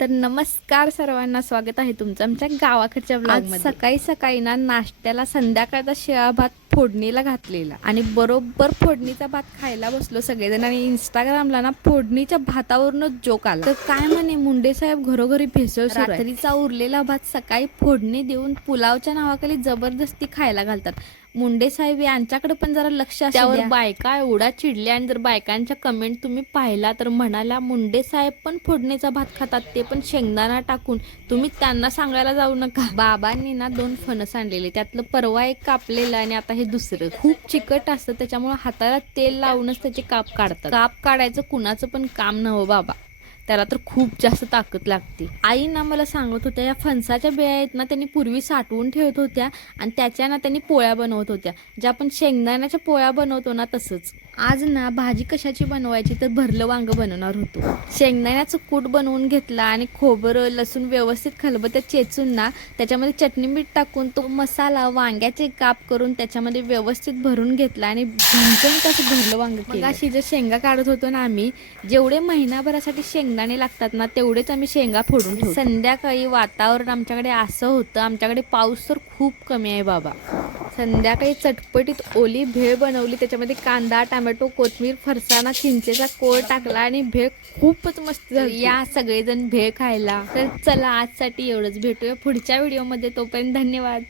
तर नमस्कार सर्वांना, स्वागत आहे तुमचं आमच्या गावाकडच्या ब्लॉगमध्ये। सकाळी सकाळी ना नाश्त्याला संध्याकाळचा शिळा भात फोडणीला घातलेला आणि बरोबर फोडणीचा भात खायला बसलो सगळेजण आणि इंस्टाग्रामला ना फोडणीच्या भातावरूनच जोक आला। तर काय म्हणे मुंडे साहेब घरोघरी भेसळ सुरू आहे। रात्रीचा उरलेला भात सकाळी फोडणी देऊन पुलावच्या नावाखाली जबरदस्ती खायला घालतात। मुंडे साहेब यांच्याकडे पण जरा लक्ष असू द्या। त्यावर बायका एवढा चिडल्या आणि जर बायकांच्या कमेंट तुम्ही पाहिला तर म्हणाल्या मुंडे साहेब पण फोडणीचा भात खातात, ते पण शेंगदाणा टाकून, तुम्ही त्यांना सांगायला जाऊ नका। बाबांनी ना 2 फणस आणलेले, त्यातलं परवा एक कापलेलं आणि आता हे दुसरं खूप चिकट असतं, त्याच्यामुळे हाताला तेल लावूनच त्याचे काप काढतात। काप काढायचं कुणाचं पण काम नव्ह बाबा, त्याला तर खूप जास्त ताकद लागते। आई ना मला सांगत होत्या या फणसाच्या बिया आहेत ना त्यांनी पूर्वी साठवून ठेवत होत्या आणि त्याच्या ना त्यांनी पोळ्या बनवत होत्या, ज्या आपण शेंगदाण्याच्या पोळ्या बनवतो ना तसंच। आज ना भाजी कशाची बनवायची तर भरलं वांग बनवणार होतो। शेंगदाण्याचं कूट बनवून घेतला आणि खोबरं लसूण व्यवस्थित खलबत्त्यात चेचून ना त्याच्यामध्ये चटणी मीठ टाकून तो मसाला वांग्याचे काप करून त्याच्यामध्ये व्यवस्थित भरून घेतला आणि झणझणीत असं भरलं वांग केलं। मग अशी जे शेंगा काढत होतो ना आम्ही, जेवढे महिनाभरासाठी शेंगदाणे लागतात ना तेवढेच आम्ही शेंगा फोडून ठेवतो। संध्याकाळी वातावरण आमच्याकडे असं होतं, आमच्याकडे पाऊस तर खूप कमी आहे बाबा। संध्याकाळी चटपटीत ओली भेळ बनवली, त्याच्यामध्ये कांदा टोमॅटो कोथिंबीर फरसाणा चिंचेचा कोळ टाकला आणि भेळ खूपच मस्त झाली। या सगळेजण भेळ खायला। तर चला आजसाठी एवढंच, भेटूया पुढच्या व्हिडिओमध्ये, तोपर्यंत धन्यवाद।